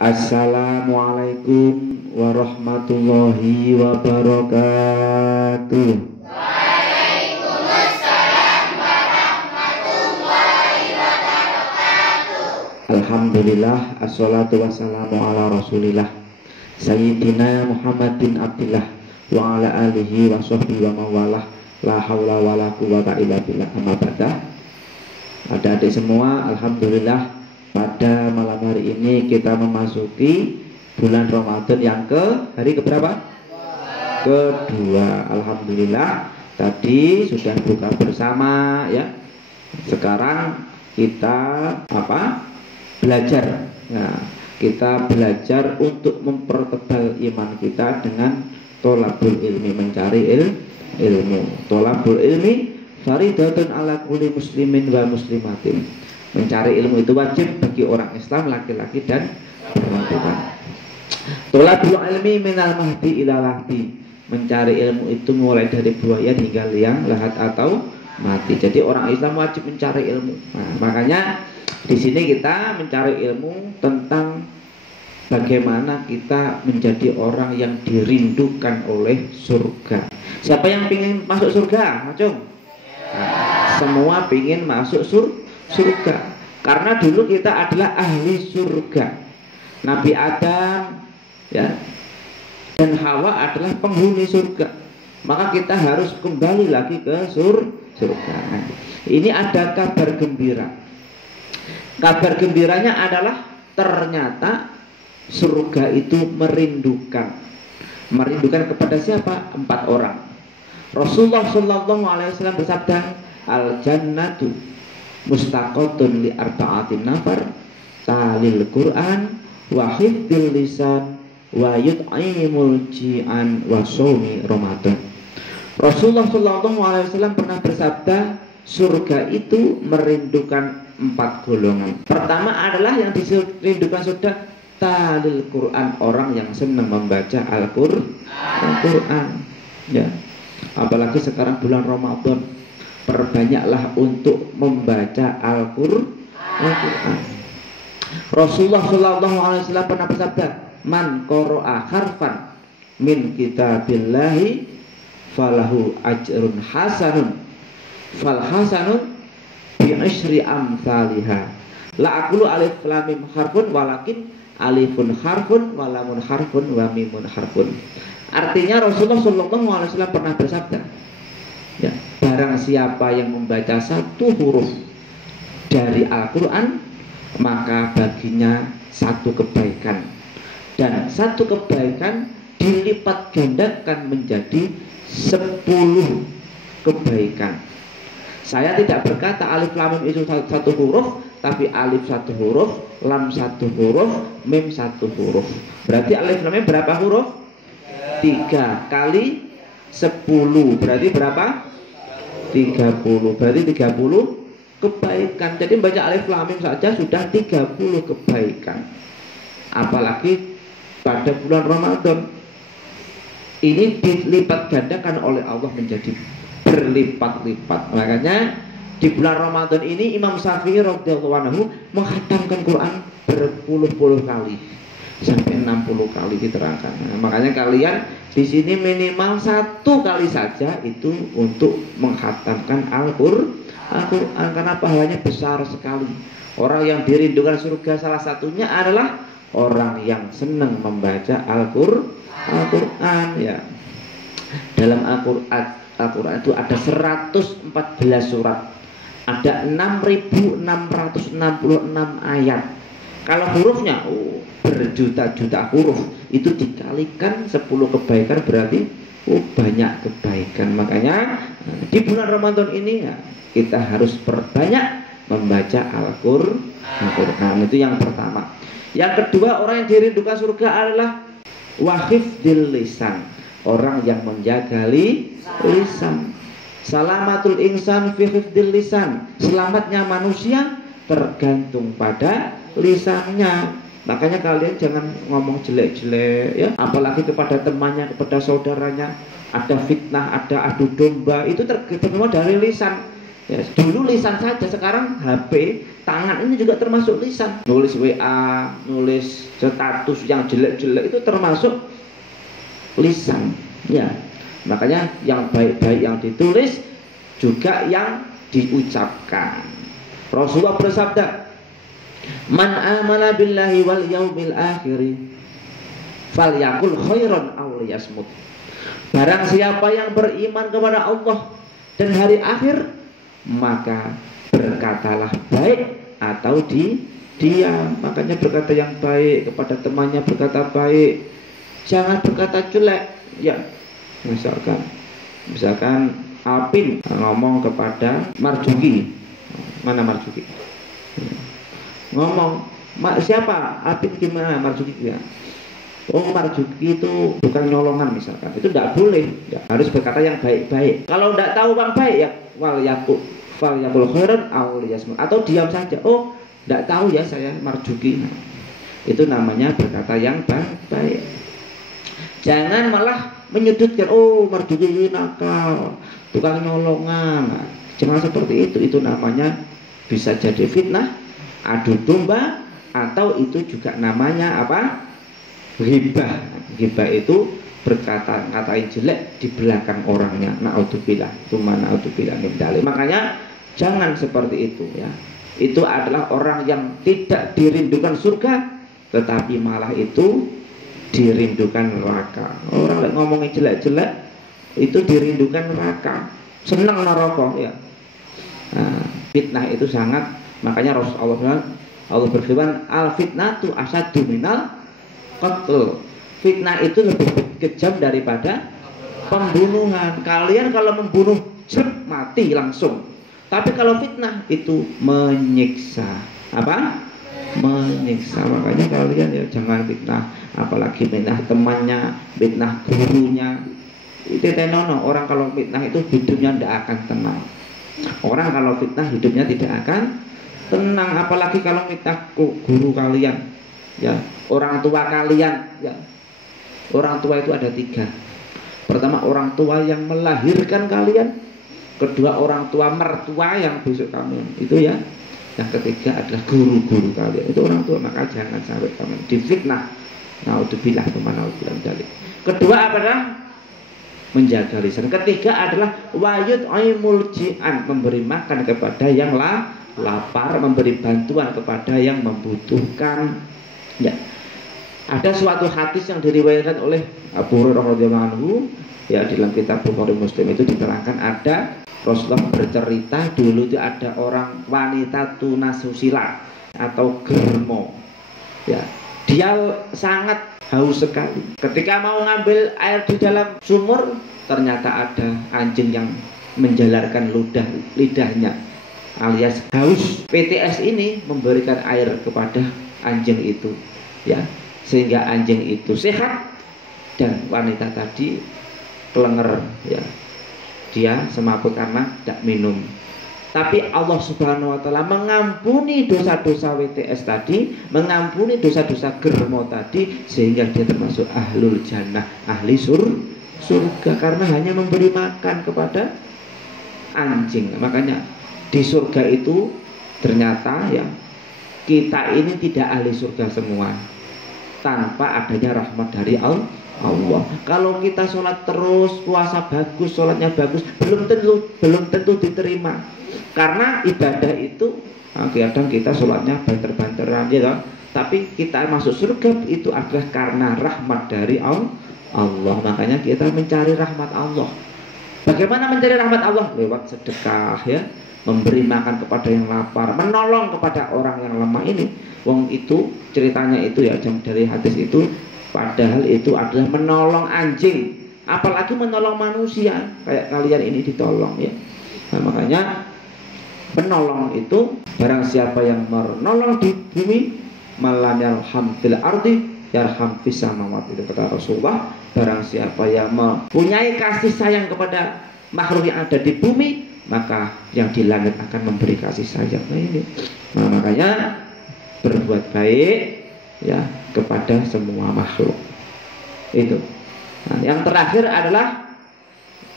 Assalamualaikum warahmatullahi wabarakatuh. Waalaikumsalam warahmatullahi wabarakatuh. Alhamdulillah, assalatu wassalamu ala rasulillah Sayyidina Muhammadin abdillah wa ala alihi wa sahbihi wa mawalah. La hawla wa la quwwata illa billah. Amma ba'da. Adik-adik semua, alhamdulillah pada malam hari ini kita memasuki bulan Ramadan yang hari keberapa? Kedua. Alhamdulillah tadi sudah buka bersama ya. Sekarang kita belajar. Nah, kita belajar untuk mempertebal iman kita dengan tholabul ilmi, mencari ilmu. Tholabul ilmi faridatun ala kulli muslimin wa muslimatin. Mencari ilmu itu wajib bagi orang Islam, laki-laki dan perempuan. Tholabul ilmi minal mahdi ila lahdi. Mencari ilmu itu mulai dari buaya hingga liang lahat atau mati. Jadi orang Islam wajib mencari ilmu. Nah, makanya di sini kita mencari ilmu tentang bagaimana kita menjadi orang yang dirindukan oleh surga. Siapa yang ingin masuk surga? Macung? Nah, semua ingin masuk surga. Karena dulu kita adalah ahli surga. Nabi Adam ya dan Hawa adalah penghuni surga. Maka kita harus kembali lagi ke surga. Nah, ini ada kabar gembira. Kabar gembiranya adalah ternyata surga itu merindukan. Merindukan kepada siapa? 4 orang. Rasulullah Shallallahu Alaihi Wasallam bersabda, al jannatu mustaqotun li arba'atin nafar talil Quran wa hifdil lisan wa yut'imul ji'an wa shaumi Ramadan. Rasulullah Shallallahu Alaihi Wasallam pernah bersabda, surga itu merindukan 4 golongan. Pertama adalah yang dirindukan surga talil Quran, orang yang senang membaca Al-Quran ya. Apalagi sekarang bulan Ramadan, perbanyaklah untuk membaca Al-Quran. Rasulullah Shallallahu Alaihi Wasallam pernah bersabda, man qara'a harfan min kitabillahi falahu ajrun hasanun fal hasanun bi asyri amsalihha. La aqulu alif lam mim harfun walakin alifun harfun wa lamun harfun wa mimun harfun. Artinya Rasulullah Shallallahu Alaihi Wasallam pernah bersabda, ya, barang siapa yang membaca 1 huruf dari Al-Quran, maka baginya 1 kebaikan, dan 1 kebaikan dilipat gandakan menjadi 10 kebaikan. Saya tidak berkata alif lam mim itu 1 huruf, tapi alif 1 huruf, lam 1 huruf, mim 1 huruf. Berarti alif lam mim berapa huruf? 3 kali 10 berarti berapa? 30. Berarti 30 kebaikan. Jadi membaca alif lam mim saja sudah 30 kebaikan. Apalagi pada bulan Ramadan. Ini dilipat gandakan oleh Allah menjadi berlipat-lipat. Makanya di bulan Ramadan ini Imam Syafi'i radhiyallahu anhu menghatamkan Quran berpuluh-puluh kali, sampai 60 kali diterangkan. Nah, makanya kalian di sini minimal 1 kali saja itu untuk menghatamkan Al-Quran, karena pahalanya besar sekali. Orang yang dirindukan surga salah satunya adalah orang yang senang membaca Al-Quran ya. Dalam Al-Quran itu ada 114 surat, ada 6.666 ayat. Kalau hurufnya berjuta-juta huruf, itu dikalikan 10 kebaikan berarti banyak kebaikan. Makanya di bulan Ramadan ini ya, kita harus perbanyak membaca Al-Quran. Itu yang pertama. Yang kedua, orang yang dirindukan surga adalah wahifdil lisan, orang yang menjaga lisan. Salamatul insan fi hifdil lisan. Selamatnya manusia tergantung pada lisannya. Makanya kalian jangan ngomong jelek-jelek ya, apalagi kepada temannya, kepada saudaranya. Ada fitnah, ada adu domba, itu tergantung dari lisan. Ya, dulu lisan saja, sekarang HP, tangan ini juga termasuk lisan. Nulis WA, nulis status yang jelek-jelek itu termasuk lisan. Ya, makanya yang baik-baik yang ditulis juga yang diucapkan. Rasulullah bersabda, "Man amana billahi wal yaumil akhir falyakul khairan aw liyasmut." Barang siapa yang beriman kepada Allah dan hari akhir, maka berkatalah baik atau diam. Makanya berkata yang baik kepada temannya, berkata baik, jangan berkata jelek. Ya, misalkan Alpin ngomong kepada Marjuki, mana Marjuki? Ngomong, siapa? Alpin gimana? Marjuki ya. Oh, Marjuki itu bukan nyolongan misalkan, itu tidak boleh, ya, harus berkata yang baik-baik. Kalau tidak tahu yang baik ya wal yakul khairan aw liyasmut, atau diam saja. Oh, tidak tahu ya saya Marjuki. Nah, itu namanya berkata yang baik. Jangan malah menyudutkan, oh Marjuki ini nakal, tukang nyolongan. Nah, jangan seperti itu namanya bisa jadi fitnah, adu domba, atau itu juga namanya apa? Ghibah. Ghibah itu ngatain jelek di belakang orangnya. Naudzubillah, cuma naudzubillah min dzalik. Makanya jangan seperti itu ya. Itu adalah orang yang tidak dirindukan surga, tetapi malah itu dirindukan neraka. Orang yang ngomongin jelek-jelek itu dirindukan neraka, senang neraka ya. Nah, fitnah itu sangat, makanya Rasulullah Allah berfirman, al fitnatu asyaddu minal qatl. Fitnah itu lebih kejam daripada pembunuhan. Kalian kalau membunuh mati langsung. Tapi kalau fitnah itu menyiksa. Apa? Menyiksa. Makanya kalian ya jangan fitnah, apalagi fitnah temannya, fitnah gurunya. Itu tenono, orang kalau fitnah itu hidupnya tidak akan tenang. Orang kalau fitnah hidupnya tidak akan tenang, apalagi kalau fitnah guru kalian. Ya, orang tua kalian ya. Orang tua itu ada 3. Pertama, orang tua yang melahirkan kalian. Kedua, orang tua mertua yang besok kamu itu ya. Yang ketiga adalah guru-guru kalian. Itu orang tua, maka jangan sampai kamu difitnah. Naudzubillah dari. Kedua adalah menjaga lisan. Ketiga adalah wayud aimul ji'an, memberi makan kepada yang lapar, memberi bantuan kepada yang membutuhkan. Ya, ada suatu hadis yang diriwayatkan oleh Abu Hurairah radhiyallahu anhu, ya, di dalam kitab Bukhari Muslim itu diterangkan ada Rasulullah bercerita dulu itu ada orang wanita tunasusila atau germo, ya, dia sangat haus sekali. Ketika mau ngambil air di dalam sumur, ternyata ada anjing yang menjalarkan lidahnya alias haus. PTS ini memberikan air kepada anjing itu, ya, sehingga anjing itu sehat dan wanita tadi kelenger, ya, dia semaput karena tidak minum. Tapi Allah Subhanahu wa Ta'ala mengampuni dosa-dosa WTS tadi, mengampuni dosa-dosa germo tadi, sehingga dia termasuk ahlul jannah, ahli surga, karena hanya memberi makan kepada anjing. Makanya di surga itu ternyata ya, kita ini tidak ahli surga semua tanpa adanya rahmat dari Allah. Kalau kita sholat terus, puasa bagus, sholatnya bagus, belum tentu diterima. Karena ibadah itu kadang kita sholatnya banter-banteran, ya kan? Tapi kita masuk surga itu adalah karena rahmat dari Allah. Makanya kita mencari rahmat Allah. Bagaimana mencari rahmat Allah? Lewat sedekah, ya, memberi makan kepada yang lapar, menolong kepada orang yang lemah ini. Wong itu ceritanya itu ya, dari hadis itu, padahal itu adalah menolong anjing, apalagi menolong manusia kayak kalian ini ditolong, ya. Nah, makanya penolong itu barang siapa yang menolong di bumi, malam yarham fil ardi yarham fis samawati, itu kata Rasulullah. Barang siapa yang mempunyai kasih sayang kepada makhluk yang ada di bumi, maka yang di langit akan memberi kasih sayang. Nah, ini. Nah, makanya berbuat baik, ya, kepada semua makhluk. Itu. Nah, yang terakhir adalah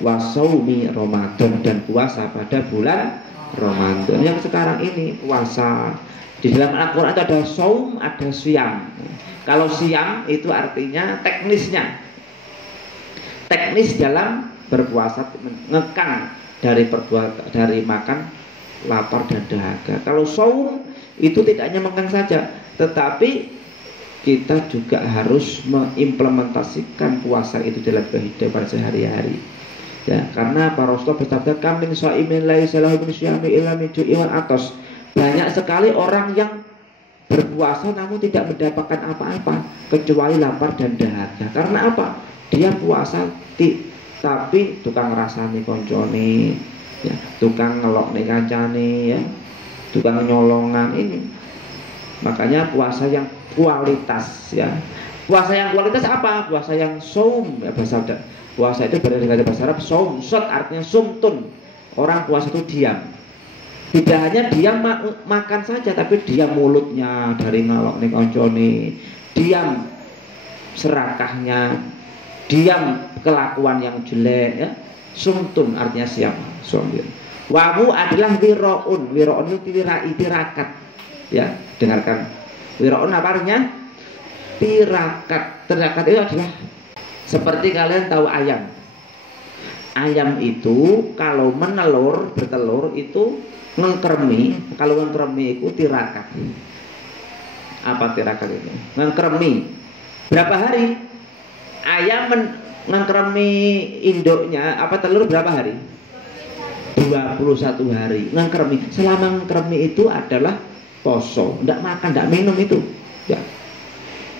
wasaumi Ramadan, dan puasa pada bulan Ramadan. Yang sekarang ini puasa. Di dalam Al-Quran itu ada saum, ada siyam. Kalau siyam itu artinya teknisnya, teknis dalam berpuasa, ngekang dari makan, lapar dan dahaga. Kalau saum itu tidak hanya makan saja, tetapi kita juga harus mengimplementasikan puasa itu dalam kehidupan sehari-hari. Ya, karena para Rasulullah bersabda, "Kam min shaimin laisa lahu min syiyami illa min ju'in atas." Banyak sekali orang yang berpuasa namun tidak mendapatkan apa-apa kecuali lapar dan dahaga. Karena apa? Dia puasa tapi tukang rasani koncone, ya, tukang ngelok nih kancane, ya, tukang nyolongan ini. Makanya puasa yang kualitas, ya. Puasa yang kualitas apa? Puasa yang saum, ya, bahasa puasa itu berasal dari bahasa Arab saum, sot artinya sumtun. Orang puasa itu diam. Tidak hanya diam makan saja, tapi diam mulutnya dari ngalok nih koncone, diam serakahnya, diam kelakuan yang jelek, ya. Sumtun artinya siap. Wawu adalah wiroun. Wiroun itu tirakat. Ya, dengarkan. Wiroun apa artinya? Tirakat. Tirakat itu adalah seperti kalian tahu ayam. Ayam itu kalau bertelur itu ngengkremi. Kalau ngengkremi itu tirakat. Apa tirakat itu? Ngengkremi. Berapa hari? Ayam ngengkremi induknya telur berapa hari? 21 hari. Ngengkremi. Selama ngengkremi itu adalah poso, tidak makan, tidak minum itu. Ya.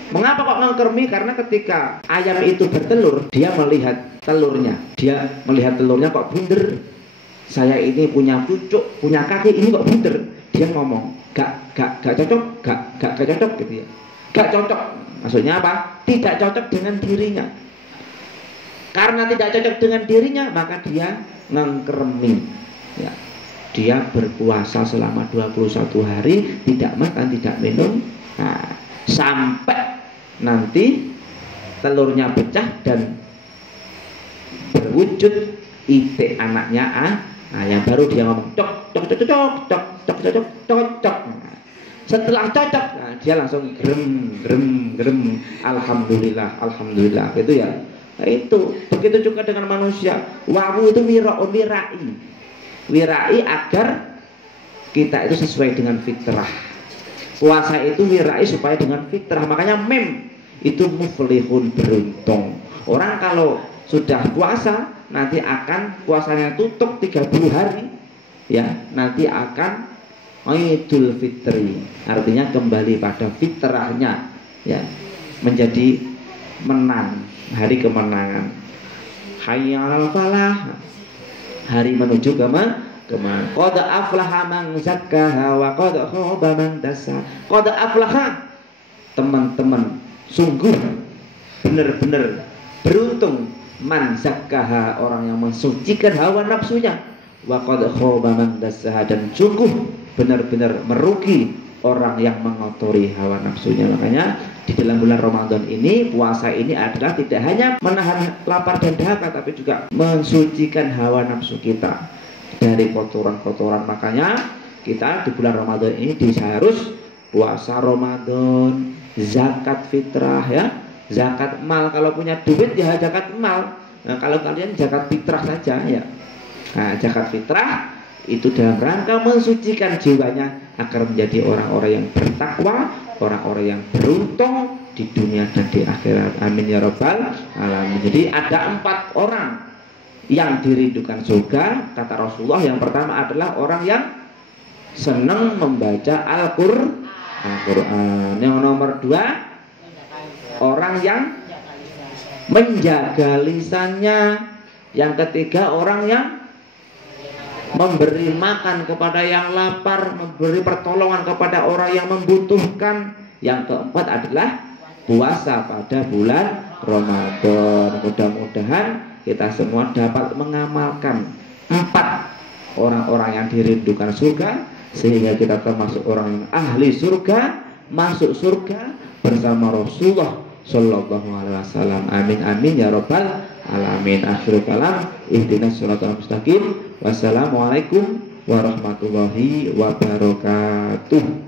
Mengapa kok ngengkremi? Karena ketika ayam itu bertelur, dia melihat telurnya. Dia melihat telurnya kok bunder. Saya ini punya pucuk, punya kaki, ini kok bunder. Dia ngomong, gak cocok, gak cocok gitu ya. Gak cocok. Maksudnya apa? Tidak cocok dengan dirinya. Karena tidak cocok dengan dirinya, maka dia ngengkremi. Ya. Dia berpuasa selama 21 hari, tidak makan, tidak minum. Nah, sampai nanti telurnya pecah dan berwujud itik anaknya yang baru dia ngomong cocok. Setelah cocok, dia langsung gerem, alhamdulillah gitu ya. Nah, itu begitu juga dengan manusia. Wawu itu wirai agar kita itu sesuai dengan fitrah. Puasa itu wirai supaya dengan fitrah. Makanya mem itu muflihun, beruntung. Orang kalau sudah puasa nanti akan puasanya tutup 30 hari, ya, nanti akan Idul Fitri, artinya kembali pada fitrahnya, ya, menjadi menang, hari kemenangan. Hayya 'alal falah, hari menuju kemana? Qad aflaha man zakkaha wa qad khaba man dassaha. Qad aflaha, teman-teman, sungguh benar-benar beruntung man zakkaha, orang yang mensucikan hawa nafsunya, wa qad khaba man dassaha, dan sungguh benar-benar merugi orang yang mengotori hawa nafsunya. Makanya di dalam bulan Ramadan ini, puasa ini adalah tidak hanya menahan lapar dan dahaga, tapi juga mensucikan hawa nafsu kita dari kotoran-kotoran. Makanya kita di bulan Ramadan ini harus puasa Ramadan, zakat fitrah, ya, zakat mal. Kalau punya duit ya zakat mal. Nah, kalau kalian zakat fitrah saja, ya. Nah, zakat fitrah itu dalam rangka mensucikan jiwanya agar menjadi orang-orang yang bertakwa, orang-orang yang beruntung di dunia dan di akhirat. Amin ya rabbal alamin. Jadi ada 4 orang yang dirindukan surga, kata Rasulullah. Yang pertama adalah orang yang senang membaca Al-Quran. Yang nomor 2, orang yang menjaga lisannya. Yang ketiga, orang yang memberi makan kepada yang lapar, memberi pertolongan kepada orang yang membutuhkan. Yang keempat adalah puasa pada bulan Ramadan. Mudah-mudahan kita semua dapat mengamalkan 4 orang-orang yang dirindukan surga, sehingga kita termasuk orang yang ahli surga, masuk surga bersama Rasulullah Sallallahu Alaihi Wasallam. Amin amin ya rabbal alamin. Akhirul kalam, ihdinas shiratal mustaqim. Wassalamualaikum warahmatullahi wabarakatuh.